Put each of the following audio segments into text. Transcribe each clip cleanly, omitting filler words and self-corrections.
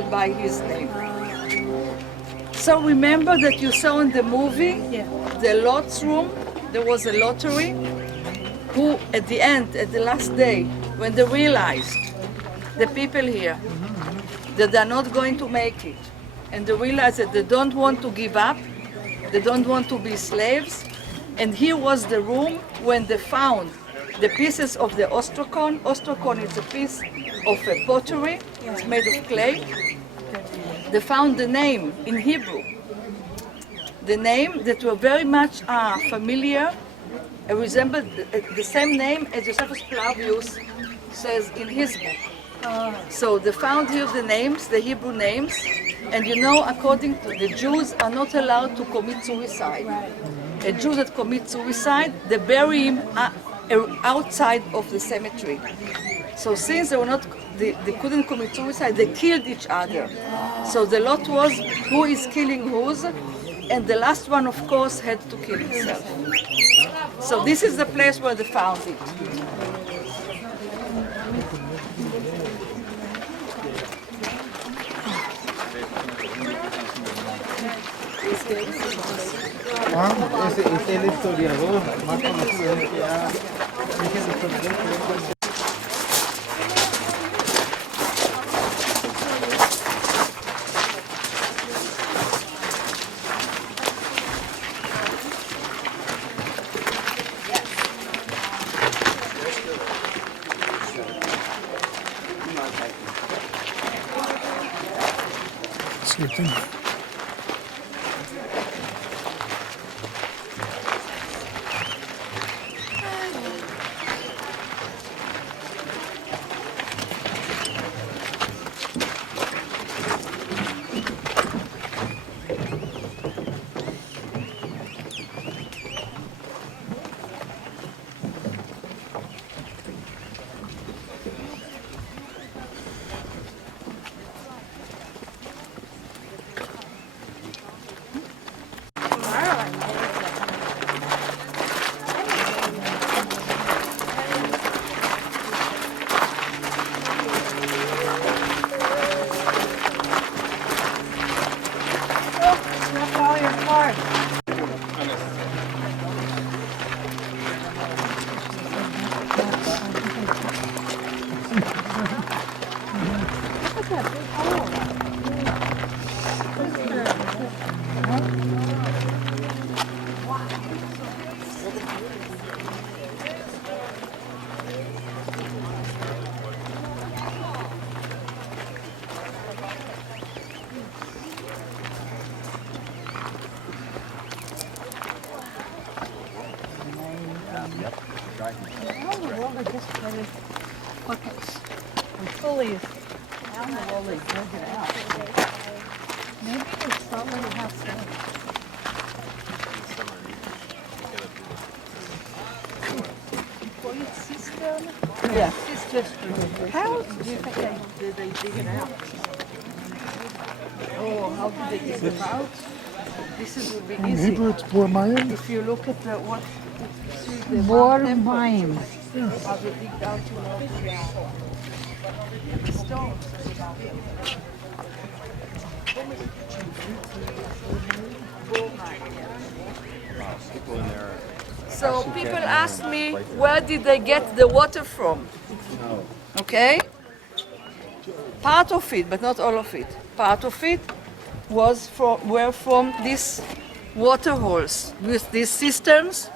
called by his name. So remember that you saw in the movie, the lots room, there was a lottery, who at the end, at the last day, when they realized, the people here, that they're not going to make it, and they realized that they don't want to give up, they don't want to be slaves, and here was the room when they found the pieces of the ostrakon. Ostrakon is a piece of a pottery, it's made of clay. They found the name in Hebrew, the name that were very much familiar, resembled the same name as Josephus Flavius says in his book. So they found here the names, the Hebrew names, and you know, according to the Jews are not allowed to commit suicide. A Jew that commits suicide, they bury him outside of the cemetery. So since they couldn't commit suicide, they killed each other. So the lot was who is killing whose, and the last one, of course, had to kill himself. So this is the place where they found it. Es el historiador más conocido que ha Yeah. How do you think did they dig it out? Oh, how did they dig it out? This would be In easy. Hebrew, it's Bor Mayim. If you look at what the Bor Mayim. how they digged out, you know, the stones. So people ask me, where did they get the water from? Okay? Part of it, but not all of it. Part of it were from these water holes, with these cisterns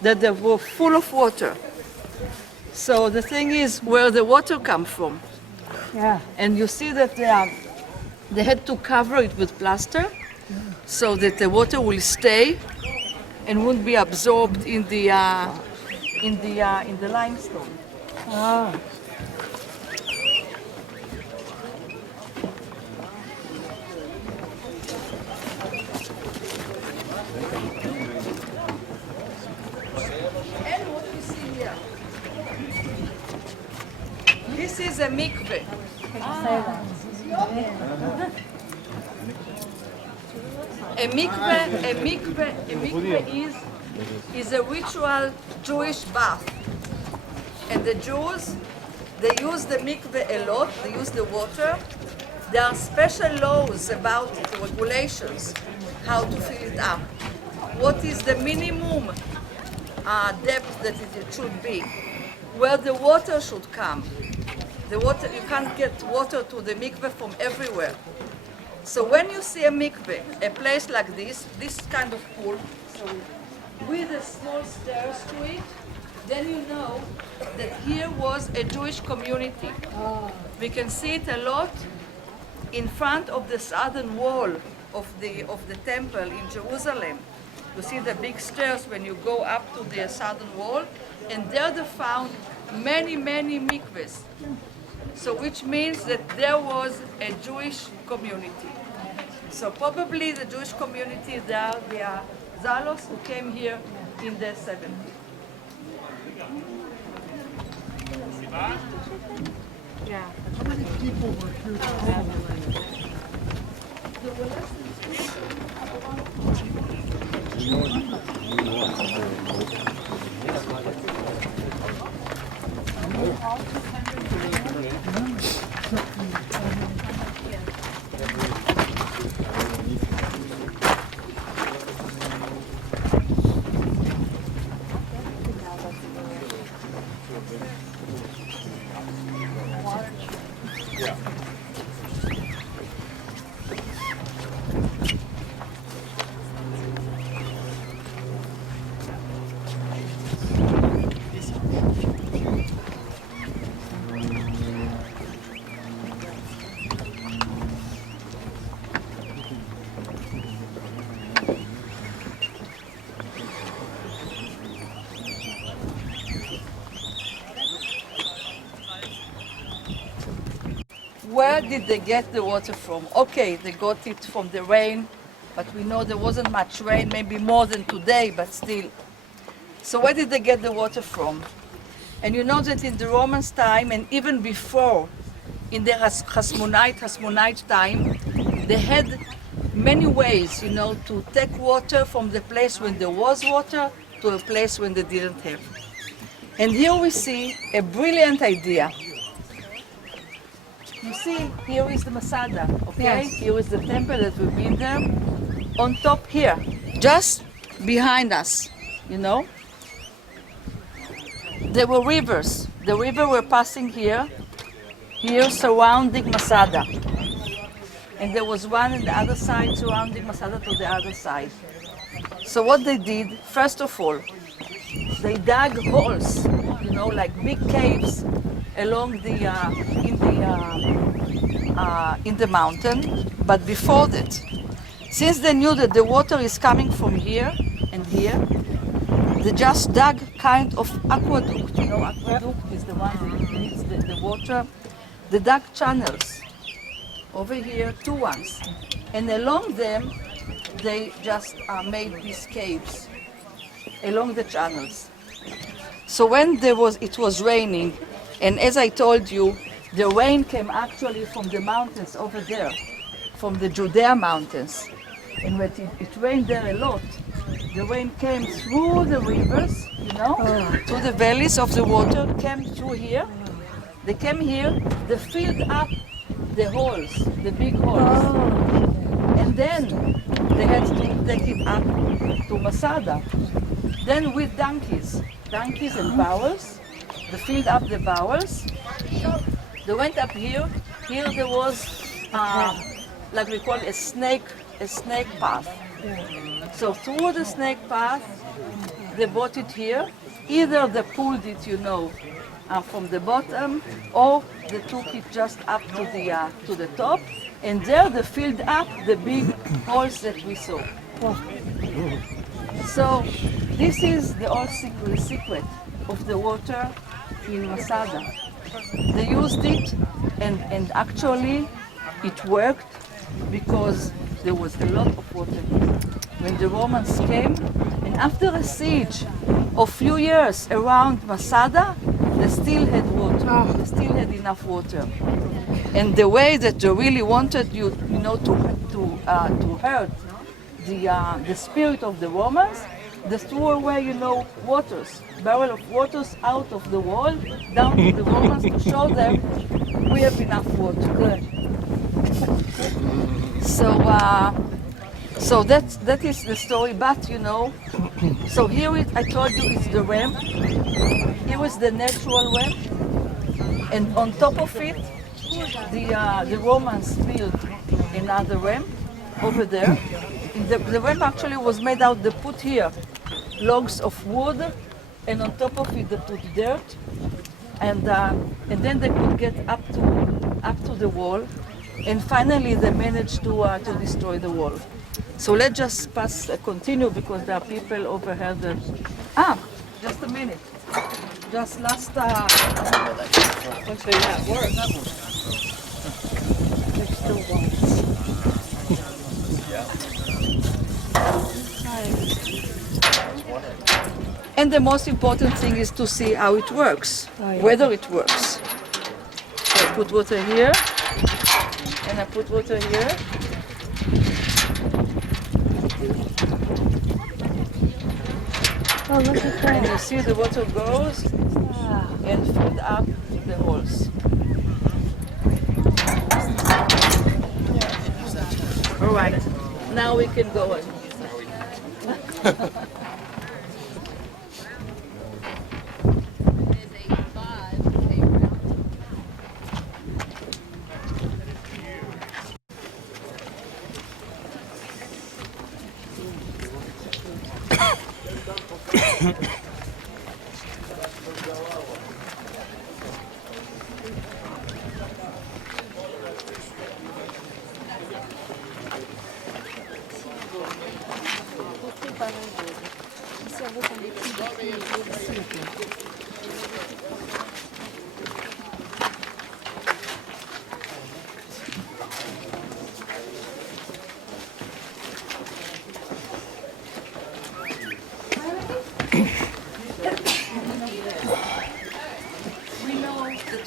that they were full of water. So the thing is, where the water come from? Yeah. And you see that they had to cover it with plaster so that the water will stay and won't be absorbed in the limestone. Ah. And what you see here, this is a mikveh. A mikveh is a ritual Jewish bath. And the Jews, they use the mikveh a lot, they use the water There are special laws about it, regulations, how to fill it up. What is the minimum depth that it should be? Where the water should come. The water, you can't get water to the mikveh from everywhere. So when you see a mikveh, a place like this kind of pool, so with a small stairs to it, then you know that here was a Jewish community. We can see it a lot in front of the southern wall of the temple in Jerusalem. You see the big stairs when you go up to the southern wall, and there they found many mikvehs. So which means that there was a Jewish community. So probably the Jewish community there, they are Zalos who came here in the 70s. Yeah. How many people were here total? Where did they get the water from? Okay, they got it from the rain, but we know there wasn't much rain, maybe more than today, but still. So where did they get the water from? And you know that in the Romans' time, and even before, in the Hasmonite time, they had many ways, you know, to take water from the place when there was water to a place when they didn't have. And here we see a brilliant idea. You see, here is the Masada, okay? Yes. Here is the temple that we've been there. On top here, just behind us, you know? There were rivers. The river were passing here surrounding Masada. And there was one on the other side surrounding Masada to the other side. So what they did, first of all, they dug holes, you know, like big caves along in the mountain. But before that, since they knew that the water is coming from here and here, they just dug kind of aqueduct. You know, aqueduct is the one that leads the water. They dug channels over here, two ones, and along them they just made these caves along the channels. So when it was raining, and as I told you, the rain came actually from the mountains over there, from the Judea mountains. And when it rained there a lot, the rain came through the rivers, you know, through the valleys of the water, came through here. They came here, they filled up the holes, the big holes. And then they had to take it up to Masada. Then with donkeys and bowels, they filled up the bowels. They went up here. Here there was, like we call a snake path. So through the snake path, they brought it here. Either they pulled it, you know, from the bottom, or they took it just up to the top, and there they filled up the big holes that we saw. So this is the whole secret of the water in Masada. They used it, and actually it worked because there was a lot of water here. When the Romans came, and after a siege of few years around Masada, they still had water. They still had enough water. And the way that they really wanted you know, to hurt the spirit of the Romans, they threw away, you know, barrel of waters out of the wall down to the Romans to show them we have enough water. Good. So that is the story. But you know, so here I told you it's the ramp. Here is the natural ramp, and on top of it, the Romans built another ramp over there. The ramp actually was made out. They put here logs of wood, and on top of it they put dirt, and then they could get up to the wall, and finally they managed to destroy the wall. So let's just continue because there are people overheard. Just a minute. Just last. Let's say that works. There's still one. And the most important thing is to see how it works, whether it works. So I put water here, and I put water here. Oh, look at And that. you see the water goes and fill up the holes. All right, now we can go on. We know that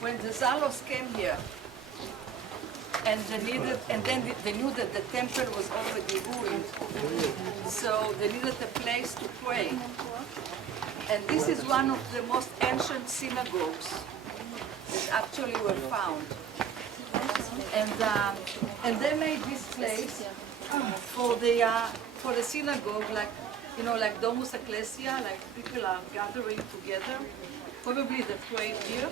when the Zalos came here, and they knew that the temple was already ruined, so they needed a place to pray. And this is one of the most ancient synagogues that actually were found. And they made this place for the synagogue, like Domus Ecclesia, like people are gathering together. Probably they prayed here.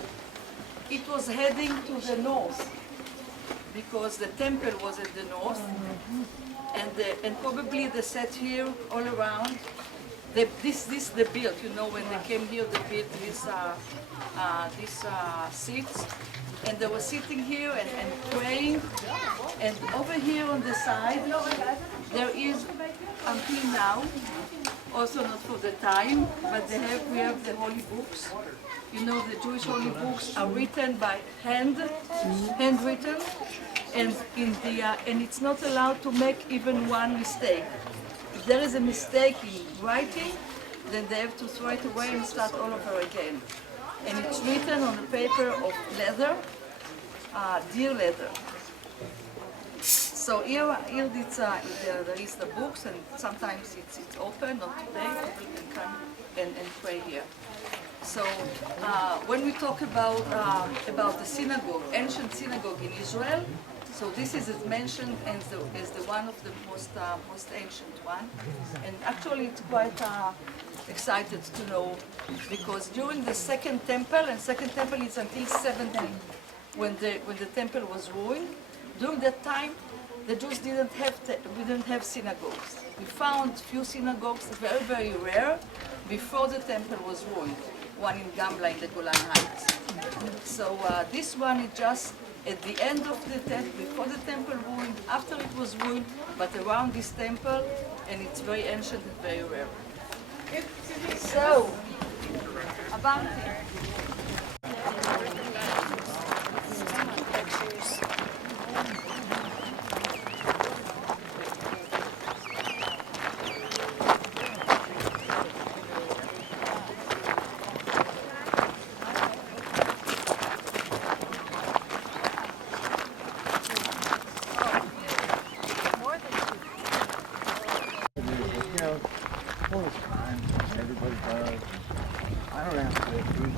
It was heading to the north because the temple was at the north, and probably they sat here all around. This they built, when they came here, they built these seats, and they were sitting here and praying. And over here on the side, there is, until now, also not for the time, but we have the holy books. The Jewish holy books are written by handwritten, and and it's not allowed to make even one mistake. If there is a mistake in writing, then they have to throw it away and start all over again. And it's written on a paper of leather, deer leather. So here there is the books, and sometimes it's open. Not today, people can come and pray here. So when we talk about the synagogue, ancient synagogue in Israel, so this is mentioned as the one of the most ancient one, and actually it's quite excited to know, because during the second temple, and second temple is until 70, when the temple was ruined, during that time the Jews we didn't have synagogues. We found few synagogues, very, very rare, before the temple was ruined. One in Gamla in the Golan Heights. So this one is just at the end of the temple, before the temple ruined, after it was ruined, but around this temple, and it's very ancient and very rare. So, about it. All the time, everybody does. I don't have to agree.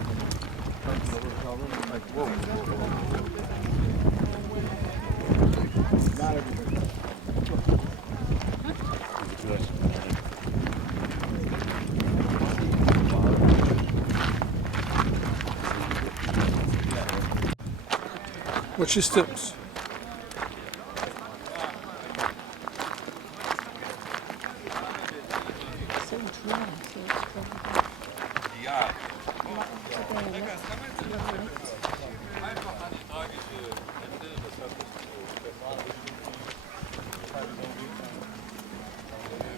What's your steps?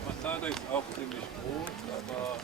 Masada ist auch ziemlich groß, aber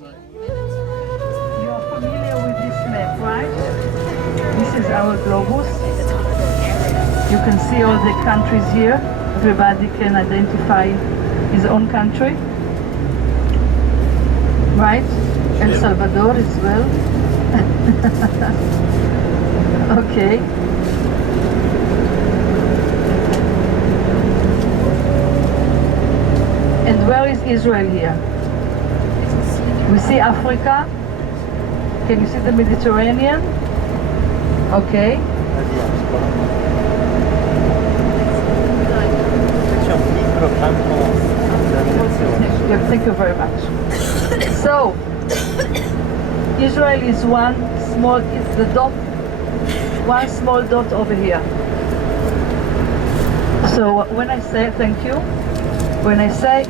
You are familiar with this map, right? This is our globus. You can see all the countries here. Everybody can identify his own country. Right? El Salvador as well. Okay. And where is Israel here? We see Africa. Can you see the Mediterranean? Okay. Yeah, thank you very much. So, Israel is one small dot over here. So when I say thank you, when I say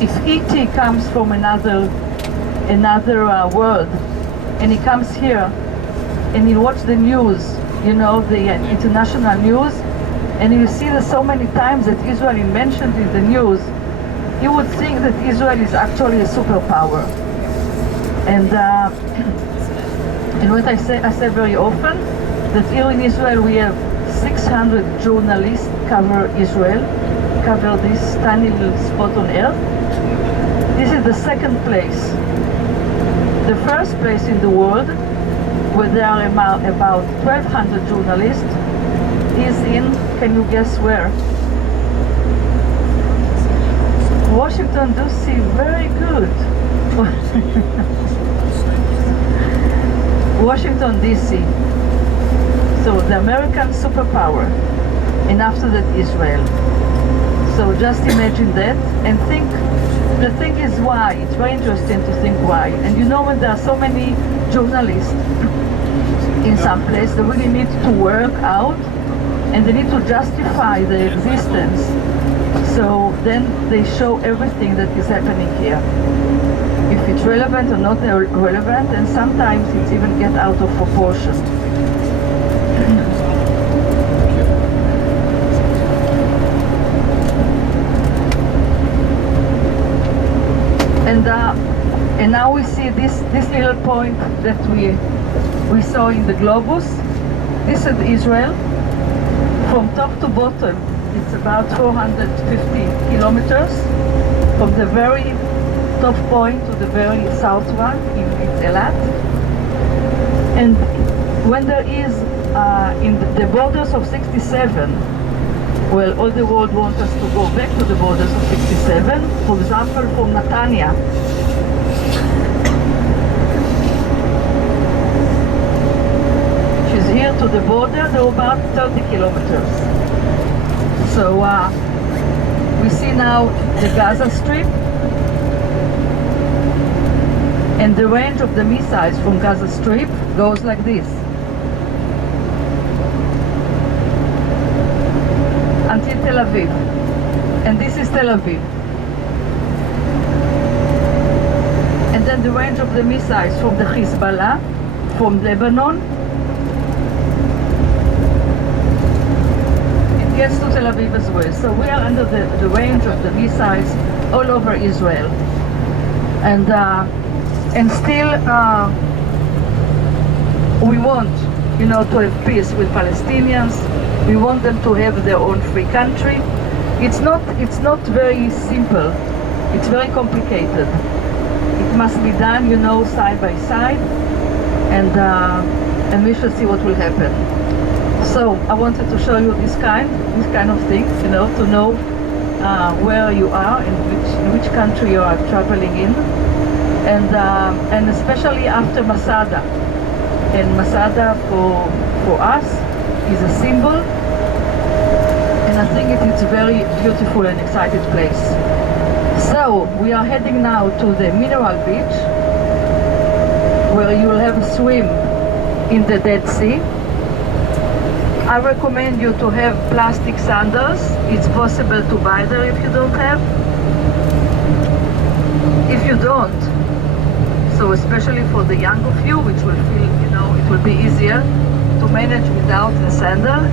if E.T. comes from another world and he comes here and he watch the news, you know, the international news, and you see that so many times that Israel is mentioned in the news, you would think that Israel is actually a superpower. And what I say very often, that here in Israel we have 600 journalists cover Israel, cover this tiny little spot on earth. This is the second place. The first place in the world, where there are about 1,200 journalists, is in, can you guess where? Washington D.C. Very good. Washington D.C. So the American superpower, and after that Israel. So just imagine that and think. The thing is why. It's very interesting to think why. And you know, when there are so many journalists in some place, they really need to work out and they need to justify their existence. So then they show everything that is happening here. If it's relevant or not relevant, and sometimes it's even get out of proportion. And now we see this little point that we saw in the globus. This is Israel. From top to bottom, it's about 450 kilometers. From the very top point to the very south one, it's Elat. And when there is, in the borders of 67, well, all the world wants us to go back to the borders of 67. For example, from Netanya. She's here to the border, they're about 30 kilometers. So we see now the Gaza Strip, and the range of the missiles from Gaza Strip goes like this. Until Tel Aviv. And this is Tel Aviv. And then the range of the missiles from the Hezbollah, from Lebanon, it gets to Tel Aviv as well. So we are under the range of the missiles all over Israel. And still we want, you know, to have peace with Palestinians. We want them to have their own free country. It's not very simple. It's very complicated. It must be done, you know, side by side, and we shall see what will happen. So I wanted to show you this kind of things, you know, to know where you are and in which country you are traveling in, and especially after Masada. And Masada for us is a symbol, and I think it's a very beautiful and exciting place. So we are heading now to the Mineral Beach, where you'll have a swim in the Dead Sea. I recommend you to have plastic sandals. It's possible to buy there if you don't have. If you don't, so especially for the young of you, which will feel, you know, it will be easier to manage without a sandal,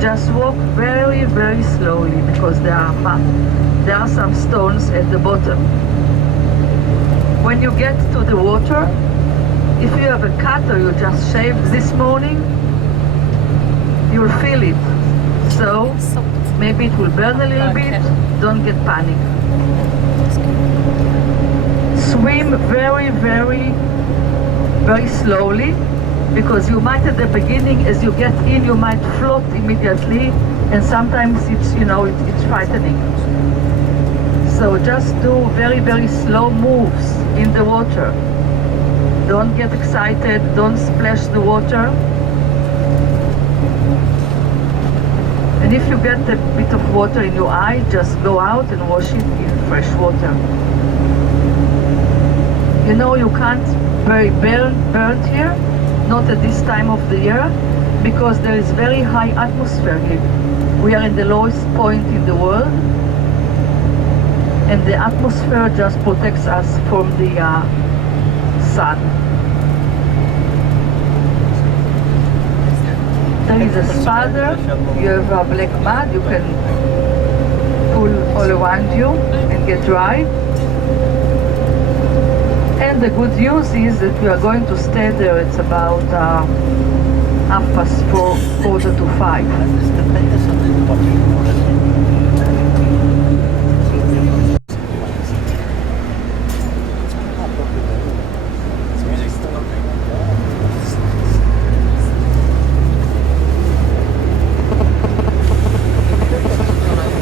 just walk very, very slowly, because there are some stones at the bottom. When you get to the water, if you have a cut or you just shaved this morning, you'll feel it. So maybe it will burn a little bit. Don't get panic. Swim very, very, very slowly, because you might at the beginning, as you get in, you might float immediately, and sometimes it's, you know, it's frightening. So just do very, very slow moves in the water. Don't get excited, don't splash the water. And if you get a bit of water in your eye, just go out and wash it in fresh water. You know, you can't very burn here, not at this time of the year, because there is very high atmosphere here. We are in the lowest point in the world, and the atmosphere just protects us from the sun. There is a spather, you have black mud, you can cool all around you and get dry. And the good news is that we are going to stay there. It's about 4:30, 4:45.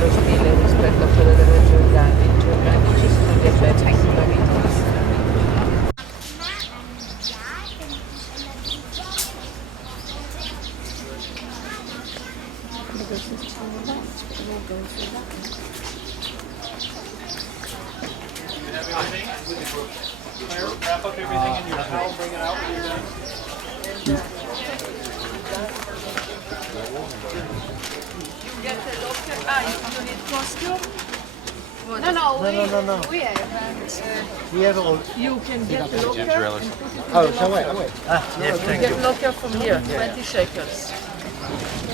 Lo stile rispetto a quello delle Giordanici sono gli effetti sicuramente. Wrap up everything in your towel, bring it out when you're done. Get the locker. You need costume? No. We have. We have all. You can get the locker. Oh, shall I? Wait. Yes, thank you. Get locker from here, 20 shekels.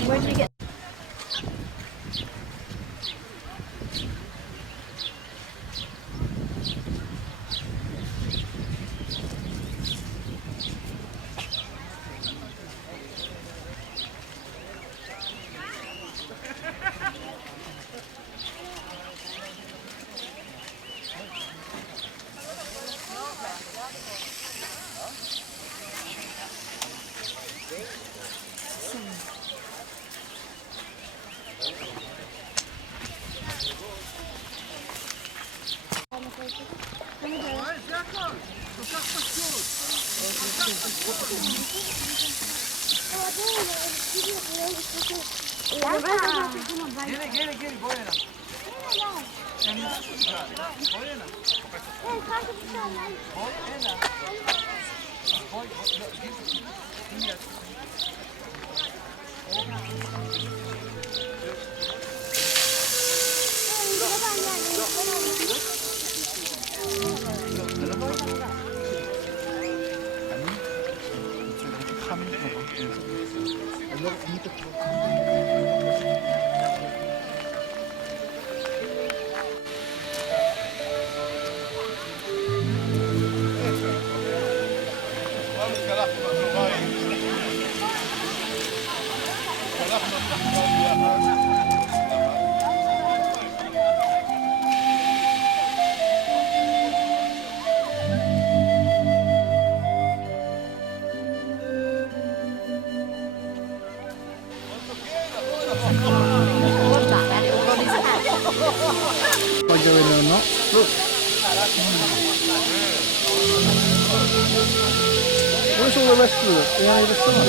Where did you get? Voglio vedere, no? Where's all the rest of it? The only restaurant?